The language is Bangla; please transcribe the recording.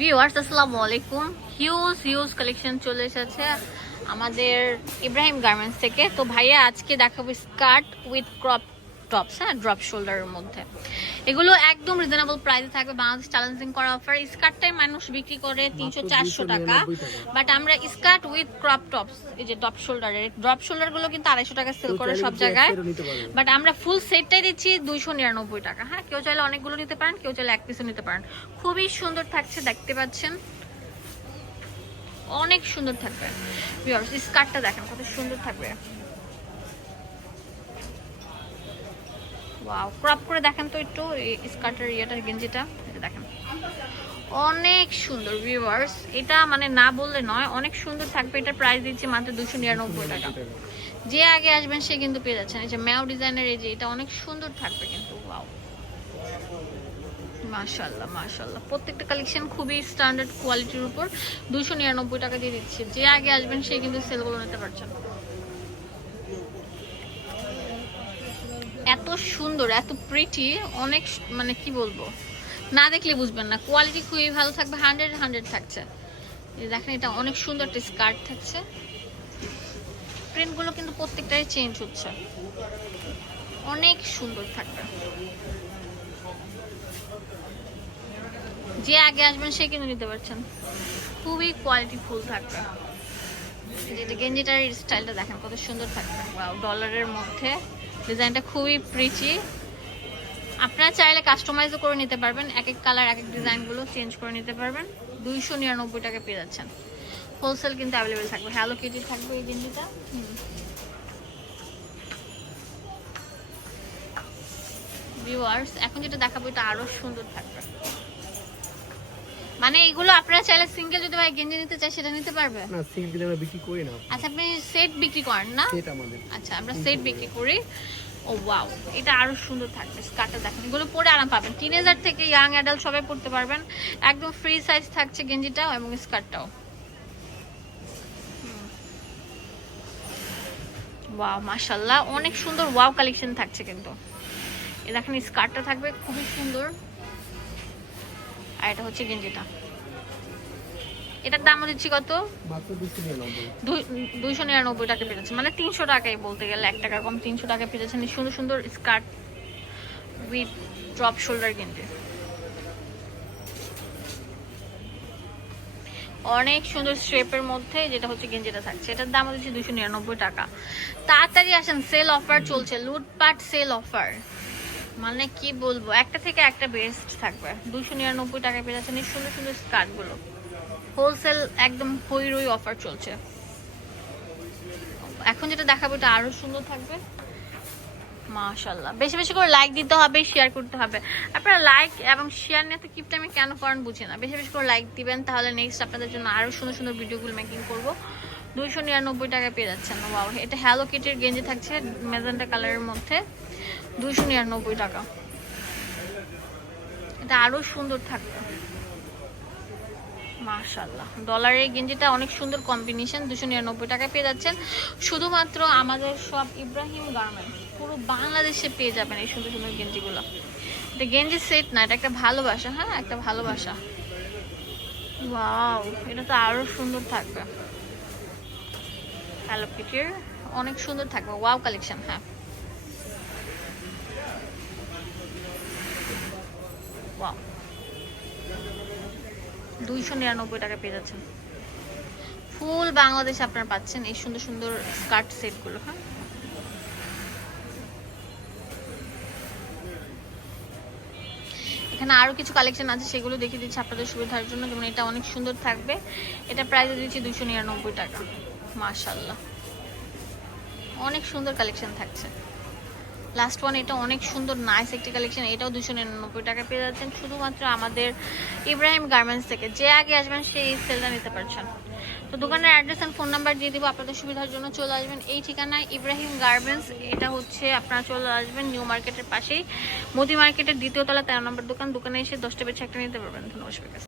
ভিউয়ার্স আসসালামু আলাইকুম। হিউজ হিউজ কালেকশন চলে এসেছে আমাদের ইব্রাহিম গার্মেন্টস থেকে। তো ভাইয়া, আজকে দেখাবো স্কার্ট উইথ ক্রপ টপস হ্যাঁ ড্রপ শোল্ডারের মধ্যে। এগুলো একদম রিজনেবল প্রাইসে থাকবে। বাংলাদেশ চ্যালেঞ্জিং করা অফার স্কার্টটাই মানুষ বিক্রি করে তিনশো চারশো টাকা। বাট আমরা স্কার্ট উইথ ক্রপ টপস এই যে ড্রপ শোল্ডারের ড্রপ শোল্ডারগুলো কিন্তু আড়াইশো টাকা সেল করে সব জায়গায়। বাট আমরা ফুল সেটটাই দিচ্ছি দুইশো নিরানব্বই টাকা। হ্যাঁ কেউ চাইলে অনেকগুলো নিতে পারেন কেউ চাইলে এক পিসও নিতে পারেন। খুবই সুন্দর থাকছে দেখতে পাচ্ছেন? অনেক সুন্দর থাকবে। স্কার্টটা দেখেন কত সুন্দর থাকবে। ওয়াও ক্রপ করে দেখেন তো একটু স্কার্টের ইয়েটা, গেঞ্জিটা দেখেন। অনেক সুন্দর ভিউয়ার্স এটা মানে না বললে নয়, অনেক সুন্দর থাকবে। এটার প্রাইস দিচ্ছি মাত্র দুশো নিরানব্বই টাকা। যে আগে আসবেন, সে কিন্তু পেয়ে যাচ্ছেন। এই যে ম্যাও ডিজাইনের, এই যে এটা অনেক সুন্দর থাকবে কিন্তু ওয়াও মাশাল্লাহ মাশাল্লাহ প্রত্যেকটা কালেকশন খুবই স্ট্যান্ডার্ড কোয়ালিটির উপর দুশো নিরানব্বই টাকা দিয়ে দিচ্ছি। যে আগে আসবেন, সে কিন্তু সেলগুলো নিতে পারছেন এত সুন্দর, এত প্রিটি অনেক মানে কি বলব? না দেখলে বুঝবেন না। কোয়ালিটি খুবই ভালো থাকবে হান্ড্রেড হান্ড্রেড থাকছে। দেখেন, এটা অনেক সুন্দর একটা স্কার্ট থাকছে। প্রিন্টগুলো কিন্তু প্রত্যেকটাই চেঞ্জ হচ্ছে। অনেক সুন্দর থাকবে। যে আগে আসবেন, সে কিন্তু নিতে পারছেন। খুবই কোয়ালিটি ফুল থাকবে। এই যে এটা গেঞ্জিটার স্টাইলটা দেখেন, কত সুন্দর থাকবে। ডলারের মধ্যে ডিজাইনটা খুবই প্রিচি আপনারা চাইলে কাস্টমাইজও করে নিতে পারবেন। এক এক কালার এক এক ডিজাইনগুলো চেঞ্জ করে নিতে পারবেন। দুইশো নিরানব্বই টাকা পেয়ে যাচ্ছেন। হোলসেল কিন্তু অ্যাভেলেবেল থাকবে। হ্যালো কিটি থাকবে এই গেঞ্জিটা ভিউয়ার্স এখন যেটা দেখাবো এটা আরও সুন্দর থাকবে। মানে এগুলো আপনারা চাইলে সিঙ্গেল যদি ভাই গেঞ্জি নিতে চাই সেটা নিতে পারবে? না সিঙ্গেল আমরা বিক্রি করি না। আচ্ছা আপনি সেট বিক্রি করেন না? সেটা আমাদের। আচ্ছা আমরা সেট বিক্রি করি। ও ওয়াও এটা আরও সুন্দর থাকবে। স্কার্টটা দেখেন। এগুলো পরে আরাম পাবেন। টিনেজার থেকে ইয়াং অ্যাডাল্ট সবাই পড়তে পারবেন। একদম ফ্রি সাইজ থাকছে গেঞ্জিটাও এবং স্কার্টটাও। ওয়াও মাশাল্লাহ অনেক সুন্দর ওয়াও কালেকশন থাকছে কিন্তু। এ দেখেন, স্কার্টটা থাকবে। খুবই সুন্দর। আর এটা হচ্ছে গেঞ্জিটা। এটার দাম দিচ্ছি কত? দুইশো নিরানব্বই টাকা পেয়েছেন মানে তিনশো টাকাই বলতে গেলে এক টাকা কম তিনশো টাকা পেয়েছেন সুন্দর সুন্দর স্কার্ট উইথ ড্রপ শোল্ডার কিনতে। অনেক সুন্দর স্ট্রেপের মধ্যে যেটা হচ্ছে গেঞ্জিটা থাকছে। এটার দাম হচ্ছে দুশো নিরানব্বই টাকা। তাড়াতাড়ি আসেন সেল অফার চলছে। লুটপাট সেল অফার মানে কি বলব? একটা থেকে একটা বেস্ট থাকবে। দুশো নিরানব্বই টাকা পেয়ে যাচ্ছেন এই সুন্দর সুন্দর স্কার্টগুলো। হোলসেল একদম হই রই অফার চলছে। এখন যেটা দেখাবো এটা আরও সুন্দর থাকবে। মাশাল্লাহ বেশি বেশি করে লাইক দিতে হবে শেয়ার করতে হবে। আপনারা লাইক এবং শেয়ার নিয়ে তো কিপটা আমি কেন করেন বুঝি না। বেশি বেশি করে লাইক দিবেন, তাহলে নেক্সট আপনাদের জন্য আরও সুন্দর সুন্দর ভিডিওগুলো মেকিং করব। দুইশো নিরানব্বই টাকায় পেয়ে যাচ্ছেন। ওয়াও এটা হ্যালো কিটের গেঞ্জি থাকছে মেজেন্টা কালারের মধ্যে। দুইশো নিরানব্বই টাকা। এটা আরও সুন্দর থাকবে। মাশাল্লাহ ডলারের গেঞ্জিটা অনেক সুন্দর কম্বিনেশন দুশো নিরানব্বই টাকায় পেয়ে যাচ্ছেন। শুধুমাত্র আমাদের সব ইব্রাহিম গার্মেন্টস পুরো বাংলাদেশে পেয়ে যাবেন এই সুন্দর সুন্দর গেঞ্জিগুলো। এটা গেঞ্জি সেট না, এটা একটা ভালোবাসা হ্যাঁ? একটা ভালোবাসা ওয়াও এটা তো আরও সুন্দর থাকবে। হ্যালো পিটির অনেক সুন্দর থাকবে। ওয়াও কালেকশন হ্যাঁ। ওয়াও দুইশো নিরানব্বই টাকা পেয়ে যাচ্ছেন। ফুল বাংলাদেশে আপনারা পাচ্ছেন এই সুন্দর সুন্দর স্কার্ট সেটগুলো হ্যাঁ? এখানে আরও কিছু কালেকশন আছে, সেগুলো দেখিয়ে দিচ্ছি আপনাদের সুবিধার জন্য। যেমন এটা অনেক সুন্দর থাকবে। এটা প্রাইস দিচ্ছি দুশো নিরানব্বই টাকা। মাশাল্লাহ অনেক সুন্দর কালেকশন থাকছে। লাস্ট ওয়ান এটা অনেক সুন্দর নাইস একটি কালেকশন এটাও দুশো নিরানব্বই টাকা পেয়ে যাচ্ছেন। শুধুমাত্র আমাদের ইব্রাহিম গার্মেন্টস থেকে। যে আগে আসবেন, সেই সেলটা নিতে পারছেন। তো দোকানের অ্যাড্রেস অ্যান্ড ফোন নাম্বার দিয়ে দিব, আপনাদের সুবিধার জন্য চলে আসবেন। এই ঠিকানায় ইব্রাহিম গার্মেন্টস এটা হচ্ছে আপনারা চলে আসবেন নিউ মার্কেটের পাশেই। মোদি মার্কেটের দ্বিতীয় তলা তেরো নম্বর দোকান, দোকানে এসে দশটা বেছে একটা নিতে পারবেন। ধন্যবাদ।